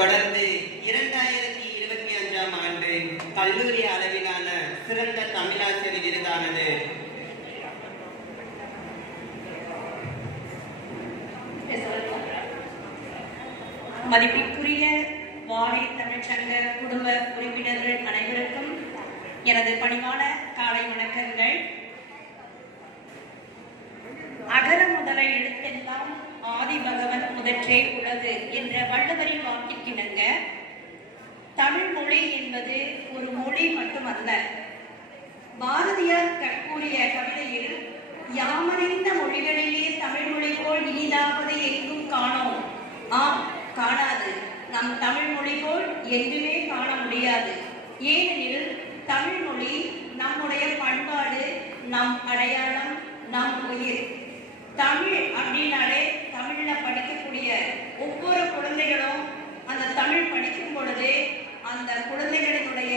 தொடர்ந்து 2025ஆம் ஆண்டு கல்லூரி அளவிலான சிறந்த தமிழாசிரியர் விருதானது மதிப்பிற்குரிய வாழை தமிழ்ச்சங்க குடும்ப உறுப்பினர்கள் அனைவருக்கும் எனது பணிவான காலை வணக்கங்கள். அகர முதல எழுத்தெல்லாம் ஆதி பகவன் முதற்றே உலகு என்ற வள்ளுவரின் வாக்கிற்கிணங்க தமிழ் மொழி என்பது ஒரு மொழி மட்டுமல்ல. பாரதியார் கூறிய கவிதையில் யாமறிந்த மொழிகளிலே தமிழ் மொழி போல் இனிதாவது எங்கும் காணோம். ஆம், காணாது. நம் தமிழ் மொழி போல் எங்குமே காண முடியாது. ஏனெனில் தமிழ் மொழி நம்முடைய பண்பாடு, நம் அடையாளம், நம் உயிர். தமிழ் அப்படின்னாலே தமிழ்ல படிக்கக்கூடிய ஒவ்வொரு குழந்தைகளும் அந்த தமிழ் படிக்கும் பொழுது அந்த குழந்தைகளினுடைய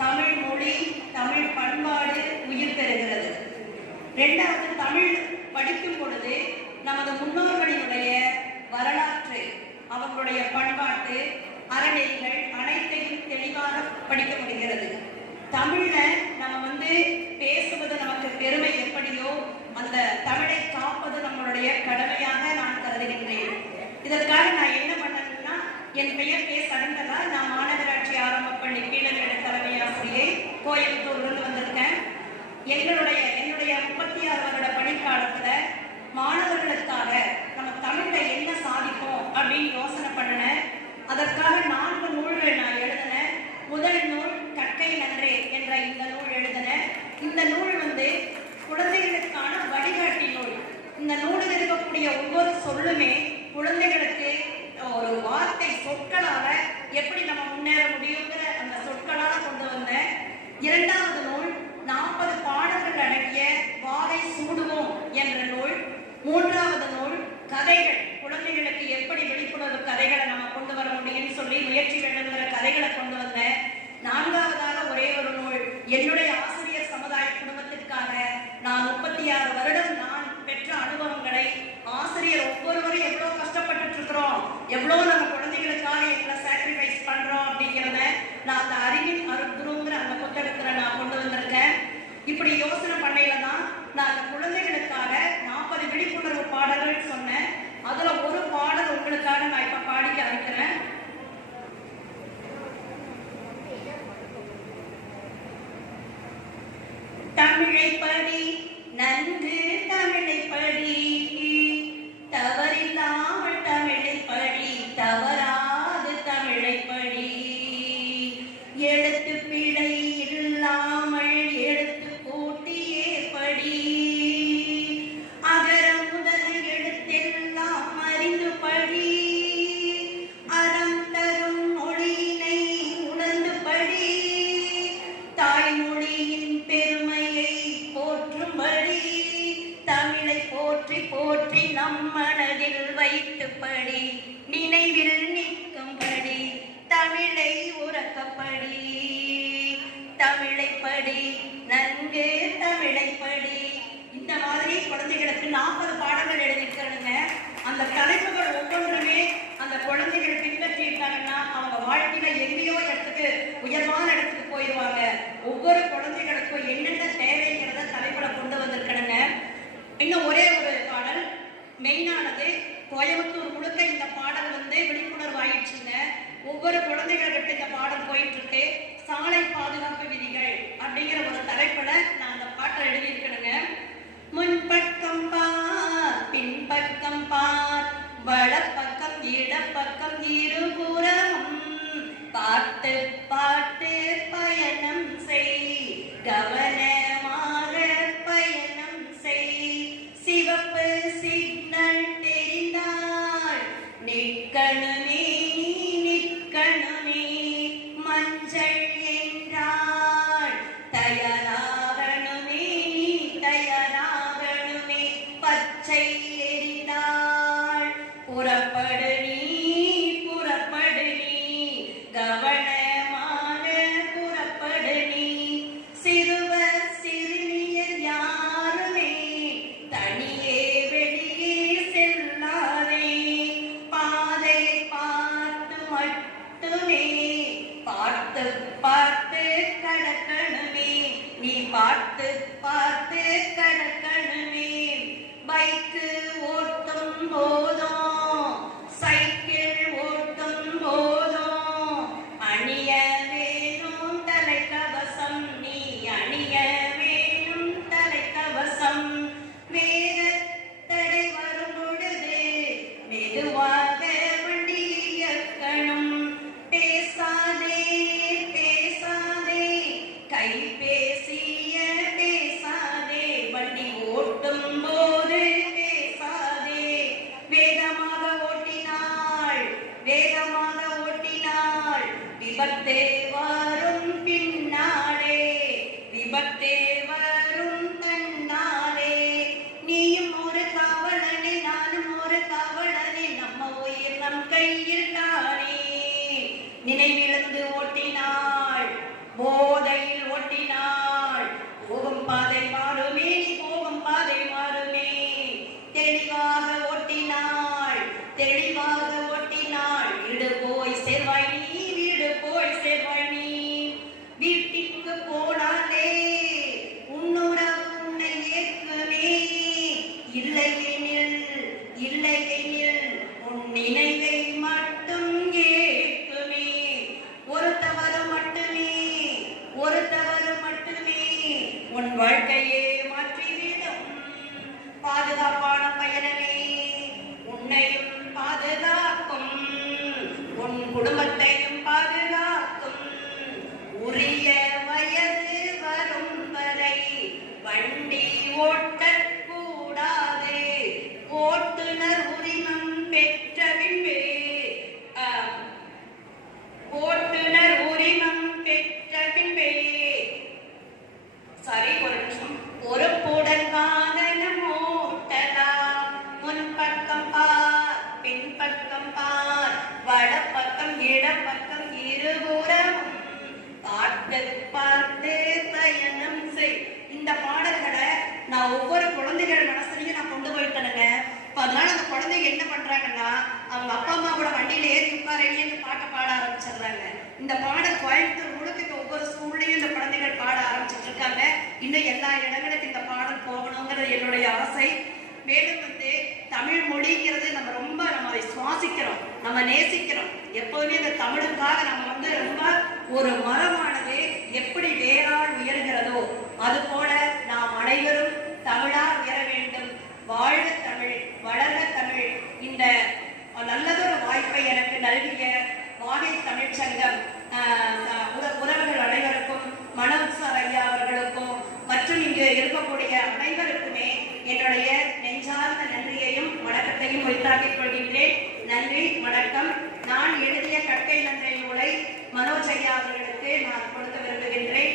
தமிழ் மொழி, தமிழ் பண்பாடு உயிர் பெறுகிறது. இரண்டாவது, தமிழ் படிக்கும் பொழுது நமது முன்னோர்களினுடைய வரலாற்று, அவர்களுடைய பண்பாட்டு அறநெறிகள் அனைத்தையும் தெளிவாக படிக்க முடிகிறது. தமிழ்ல நம்ம பேசுவது நமக்கு பெருமை எப்படியோ அந்த தமிழை காப்பது நம்மளுடைய கடமையாக நான் கருதுகின்றேன். இதற்காக நான் என்ன பண்ணணும்னா, என் பெயர் கே. சரந்தலா. நான் மாநகராட்சி ஆரம்ப பள்ளி கீழநிலை தலைமை ஆசிரியை, கோயம்புத்தூர்லேருந்து வந்திருக்கேன். என்னுடைய 36 வருட பணிக்காலத்துல மாணவர்களுக்காக நம்ம தமிழ்ல என்ன சாதிப்போம் அப்படின்னு யோசனை பண்ணினேன். அதற்காக 4 நூல்கள் நான் எழுதினேன். முதல் நூல் கற்கை நன்றே என்ற இந்த நூல் எழுதினேன். இந்த நூல் குழந்தைகளுக்கான வழிகாட்டி நூல். இந்த நூலில் இருக்கக்கூடிய ஒவ்வொரு சொல்லுமே குழந்தைகளுக்கு ஒரு வார்த்தை சொற்களால எப்படி நம்ம முன்னேற முடியுங்கிற அந்த சொற்களால கொண்டு வந்தேன். இரண்டாவது நூல் 40 பாடல்கள் அடங்கிய வாகை சூடுவோம் என்ற நூல். மூன்றாவது நூல் கதைகள், குழந்தைகளுக்கு எப்படி விழிப்புணர்வு கதைகளை நம்ம கொண்டு வர முடியும்னு சொல்லி முயற்சி வேண்டுங்கிற கதைகளை கொண்டு வந்தேன். நான்காவதாக ஒரே ஒரு நூல் என்னுடைய ஆசிரியர் சமுதாய குடும்பத்திற்காக நான் 36 வருடம் நான் பெற்ற அனுபவங்களை, ஆசிரியர் ஒவ்வொருவரும் எவ்வளவு கஷ்டப்பட்டு இருக்கிறோம், எவ்வளவு நம்ம குழந்தைகளுக்காக எங்களை சாக்ரிஃபைஸ் பண்றோம் அப்படிங்கிறத நான் அந்த அறிவின் அருகுருங்கிற அந்த புத்தகத்துல நான் கொண்டு வந்திருக்கேன். இப்படி யோசனை பண்ணையில தான் நான் அந்த குழந்தைகளுக்காக 40 விழிப்புணர்வு பாடல்கள் சொன்னேன். அதுல ஒரு பாடல் உங்களுக்காக நான் இப்ப பாடி காமிக்கிறேன். தமிழை படி நன்கு, தமிழை படி தவறில்லாமல், தமிழை படி தவறாது, தமிழை படி எழுத்து பிழை இல்லாமல், எழுத்து கூட்டியே படி அகர முதல் எழுத்தெல்லாம் அறிந்து படி அறம் தரும் மொழியினை உணர்ந்து படி தாய்மொழியின் பெருமையை போற்றும்படி தமிழை போற்றி போற்றி நம் மனதில் வைத்து படி நினைவில் நிற்கும்படி தமிழை உறக்கப்படி தமிழை படி நன்கு, தமிழை படி. இந்த மாதிரி குழந்தைகளுக்கு 40 பாடங்கள் எழுதியிருக்கானுங்க. அந்த தலைப்புகள் ஒவ்வொன்றுமே அந்த குழந்தைகள் பின்பற்றிட்டாங்கன்னா அவங்க வாழ்க்கையில எங்கேயோ இடத்துக்கு, உயர்வான இடத்துக்கு போயிடுவாங்க. ஒவ்வொரு குழந்தைகளுக்கும் என்னென்ன தேவைங்கிறத தலைப்புல கொண்டு வந்திருக்கணுங்க. இன்னும் ஒரே ஒரு பாடல் மெயினானது, கோயம்புத்தூர் முழுக்க இந்த பாடல் விழிப்புணர்வு ஆயிடுச்சுங்க. ஒவ்வொரு குழந்தைகள்கிட்ட இந்த பாடல் போயிட்டு இருக்கு. சாலை பாதுகாப்பு விதிகள் அப்படிங்கிற ஒரு தலைப்புல நான் அந்த பாட்டை எழுதியிருக்கணுங்க. ஓட்டக்கூடாது ஓட்டுநர் உரிமம் பெற்ற பின்பே ஓட்டுநர் உரிமம் பெற்ற பின்பே சரி ஒரு நிமிஷம் பொறுப்புடன் வாகனம் ஓட்டலாம் முன்பக்கம் பார் பின்பக்கம் பார் வடப்பக்கம் இடப்பக்கம் இருபுறமும் பார்த்து பார்த்து பயணம் செய். இந்த பாடல்களை நான் ஒவ்வொரு குழந்தைகள் மனசுலையும் நான் கொண்டு போயிட்டேனுங்க. அதனால அந்த குழந்தைங்க என்ன பண்றாங்கன்னா அவங்க அப்பா அம்மா கூட வண்டியில ஏறி உட்காரையே இந்த பாட்டை பாட ஆரம்பிச்சிடுறாங்க. இந்த பாடல் கோயம்புத்தூர் முழுக்க ஒவ்வொரு ஸ்கூல்லையும் இந்த குழந்தைகள் பாட ஆரம்பிச்சிட்டு இருக்காங்க. இன்னும் எல்லா இடங்களுக்கு இந்த பாடல் போகணுங்கிறது என்னுடைய ஆசை. மேலும் தமிழ் மொழிங்கிறது நம்ம அதை சுவாசிக்கிறோம், நம்ம நேசிக்கிறோம். எப்போதுமே இந்த தமிழுக்காக நம்ம ரொம்ப ஒரு மரமானது எப்படி வேறால் உயர்கிறதோ அது போல நாம் அனைவரும் தமிழால் உயர வேண்டும். வாழ்க தமிழ், வளர்க தமிழ். இந்த நல்லதொரு வாய்ப்பை எனக்கு நல்கிய வாகை தமிழ்ச்சங்கம் உறவுகள் அனைவருக்கும், மனோஜ் சார் ஐயா அவர்களுக்கும் மற்றும் இங்கு இருக்கக்கூடிய அனைவருக்குமே என்னுடைய நெஞ்சார்ந்த நன்றியையும் வணக்கத்தையும் உரித்தாக்கிக் கொள்கின்றேன். நன்றி, வணக்கம். நான் எழுதிய கற்கை நன்றை நூலை மனோஜ் ஐயா அவர்களுக்கு நான் கொடுக்க விரும்புகின்றேன்.